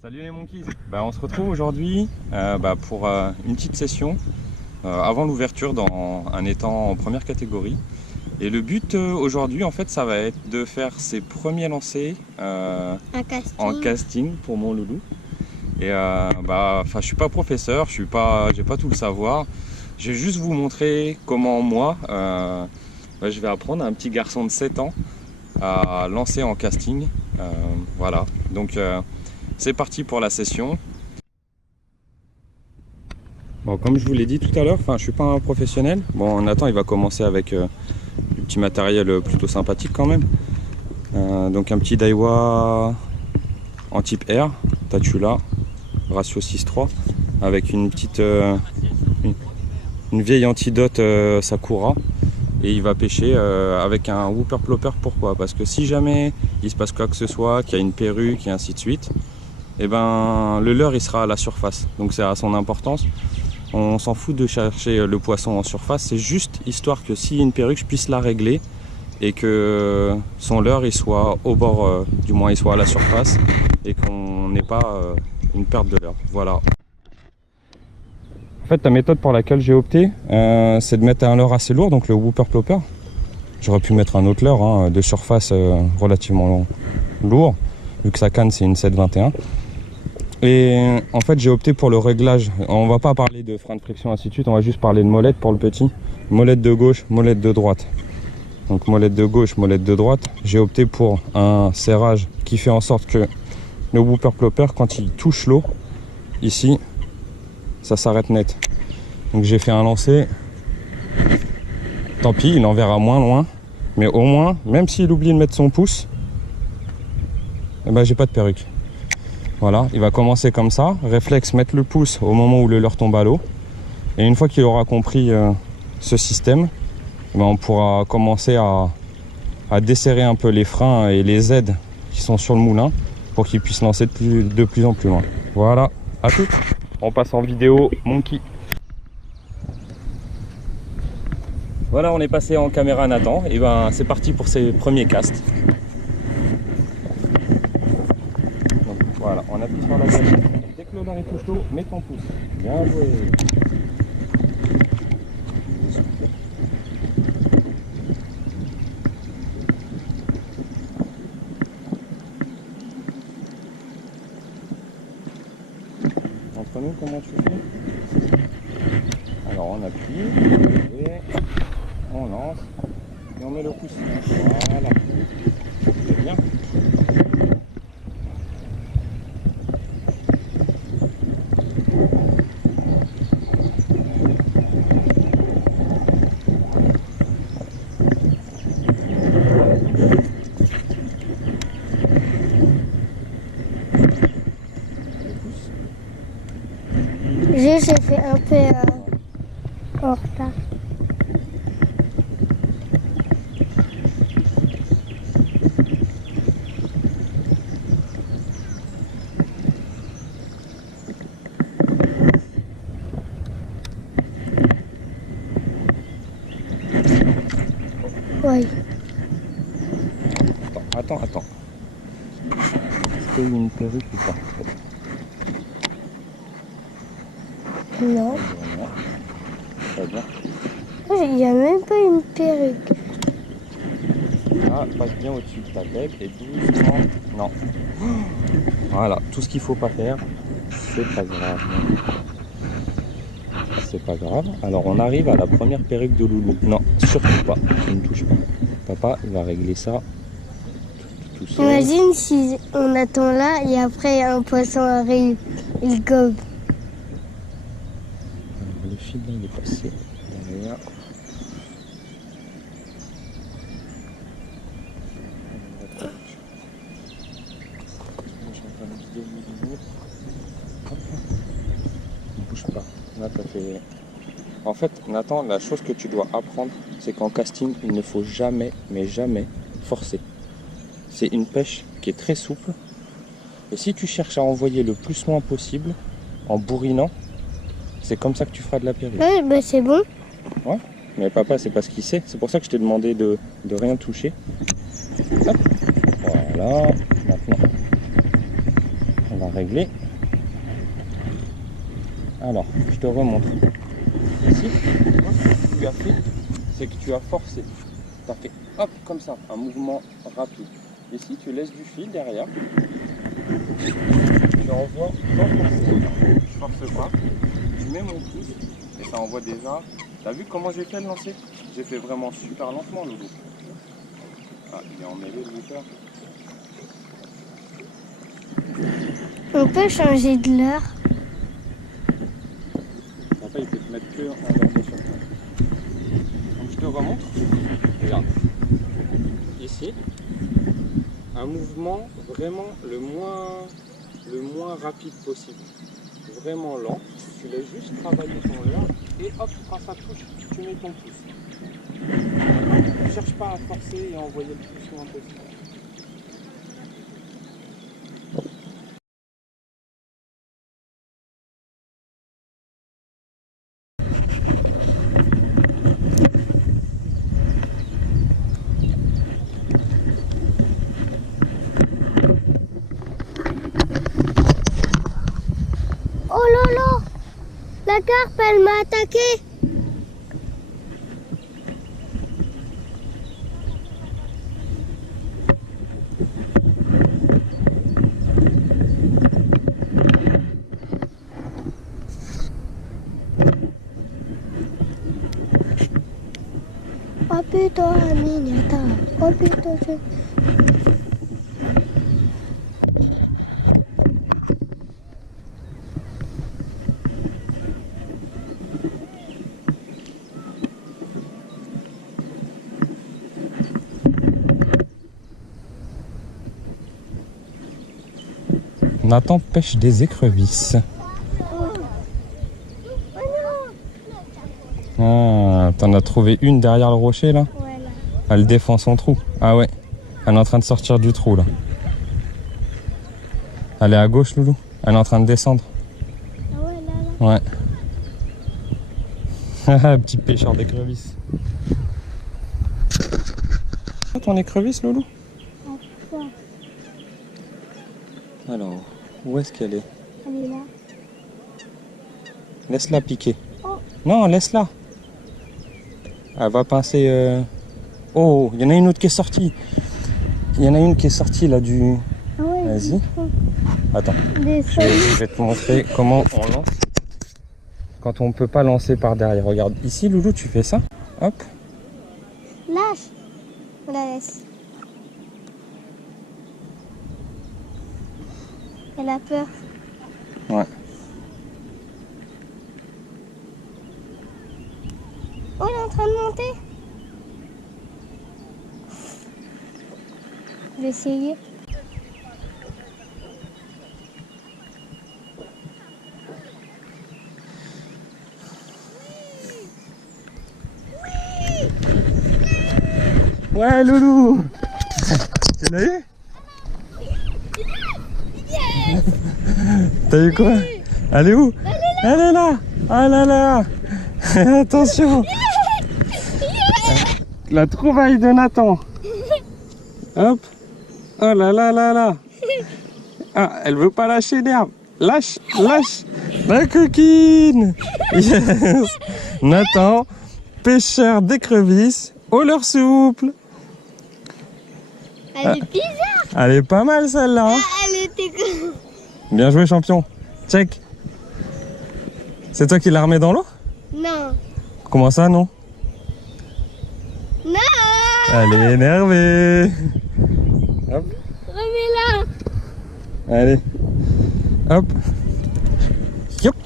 Salut les monkeys. On se retrouve aujourd'hui pour une petite session avant l'ouverture dans un étang en première catégorie. Et le but aujourd'hui en fait ça va être de faire ses premiers lancers en casting pour mon loulou. Et je suis pas professeur, j'ai pas tout le savoir. Je vais juste vous montrer comment moi je vais apprendre à un petit garçon de 7 ans à lancer en casting. Voilà, donc c'est parti pour la session. Bon, comme je vous l'ai dit tout à l'heure, je suis pas un professionnel. Bon, Nathan il va commencer avec du petit matériel plutôt sympathique quand même. Donc un petit Daiwa en type R, Tatula, ratio 6:3, avec une petite une vieille antidote Sakura. Et il va pêcher avec un whooper plopper. Pourquoi? Parce que si jamais il se passe quoi que ce soit, qu'il y a une perruque et ainsi de suite, et le leurre il sera à la surface. Donc c'est à son importance. On s'en fout de chercher le poisson en surface, c'est juste histoire que s'il y a une perruque, je puisse la régler et que son leurre il soit au bord, du moins il soit à la surface et qu'on n'ait pas une perte de leurre. Voilà. En fait, la méthode pour laquelle j'ai opté, c'est de mettre un leurre assez lourd, donc le whooper plopper. J'aurais pu mettre un autre leurre de surface relativement lourd, vu que sa canne c'est une 721. Et en fait j'ai opté pour le réglage. On va pas parler de frein de friction ainsi de suite, on va juste parler de molette pour le petit. Molette de gauche, molette de droite. Donc molette de gauche, molette de droite. J'ai opté pour un serrage qui fait en sorte que le whooper plopper, quand il touche l'eau, ici, ça s'arrête net. Donc j'ai fait un lancer. Tant pis, il en verra moins loin. Mais au moins, même s'il oublie de mettre son pouce, j'ai pas de perruque. Voilà, il va commencer comme ça, réflexe, mettre le pouce au moment où le leurre tombe à l'eau. Et une fois qu'il aura compris ce système, on pourra commencer à desserrer un peu les freins et les aides qui sont sur le moulin pour qu'il puisse lancer de plus en plus loin. Voilà, à tout. On passe en vidéo monkey. Voilà, on est passé en caméra Nathan, et c'est parti pour ses premiers casts. Voilà, on appuie sur la gâchette. Dès que le leurre touche l'eau, mets ton pouce. Bien joué. Entre nous, comment tu fais? Alors on appuie, et on lance, et on met le pouce. Voilà. C'est bien. J'ai fait un peu en retard. Oui. Attends. Est-ce qu'il y a une perruque ou pas? Non. Très bien. Il n'y a même pas une perruque. Ah, passe bien au-dessus de ta tête et doucement. Non. Voilà, tout ce qu'il faut pas faire, c'est pas grave. C'est pas grave. Alors on arrive à la première perruque de loulou. Non, surtout pas. Tu ne touches pas. Papa, il va régler ça tout seul. Imagine si on attend là et après un poisson arrive, il gobe. Le fil là, il est passé derrière. Ne bouge pas. Là, t'as fait... En fait, Nathan, la chose que tu dois apprendre, c'est qu'en casting, il ne faut jamais, mais jamais, forcer. C'est une pêche qui est très souple. Et si tu cherches à envoyer le plus loin possible, en bourrinant, c'est comme ça que tu feras de la perruque. Ouais, c'est bon. Ouais, mais papa, c'est pas ce qu'il sait. C'est pour ça que je t'ai demandé de rien toucher. Hop. Voilà, maintenant, on On va régler. Alors, je te remontre. Ici, moi, ce que tu as fait, c'est que tu as forcé. Tu as fait hop, comme ça, un mouvement rapide. Ici, tu laisses du fil derrière. Tu envoies sans forcer. Je force pas. Tu mets mon pouce et ça envoie déjà. T'as vu comment j'ai fait le lancer? J'ai fait vraiment super lentement, Loulou. Ah, il est emmêlé le looper. On peut changer de l'heure. Après, il peut te mettre que en heure de sortie. Donc je te remontre. Regarde. Ici, un mouvement vraiment le moins rapide possible. Vraiment lent. Tu laisses juste travailler ton heure et hop, quand ça touche, tu mets ton pouce. Ne cherche pas à forcer et à envoyer le plus loin possible. Oh là là! La carpe, elle m'a attaqué! Oh putain, Aminata! Oh putain, Nathan pêche des écrevisses. Ah, t'en as trouvé une derrière le rocher là? Ouais, là. Elle défend son trou. Ah ouais, elle est en train de sortir du trou là. Elle est à gauche, Loulou. Elle est en train de descendre. Ah ouais, là, là. Ouais. Petit pêcheur d'écrevisses. Ton écrevisse, Loulou? Alors, où est-ce qu'elle est? Elle est là. Laisse-la piquer. Oh. Non, laisse-la. Elle va pincer. Oh, il y en a une autre qui est sortie. Il y en a une qui est sortie là du. Ah ouais, Vas-y. Attends. des Je vais te montrer comment on lance quand on ne peut pas lancer par derrière. Regarde, ici, Loulou, tu fais ça. Hop. Lâche. On la laisse. Elle a peur. Ouais. Oh, elle est en train de monter. Je vais essayer. Ouais, Loulou. Tu l'as eu? T'as eu quoi? Elle est où? Elle est là. Ah là là. Attention. La trouvaille de Nathan. Hop. Oh là là là là. Ah, elle veut pas lâcher l'herbe. Lâche, lâche. La coquine. Yes. Nathan, pêcheur d'écrevisses, au leurre souple. Elle est bizarre. Elle est pas mal celle-là. Hein. Elle était comme... Bien joué, champion. Check. C'est toi qui l'as remis dans l'eau? Non. Comment ça, non? Non. Elle est énervée. Hop. Remets-la. Allez. Hop. Yop.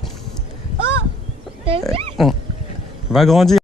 Oh. T'as vu? Va grandir.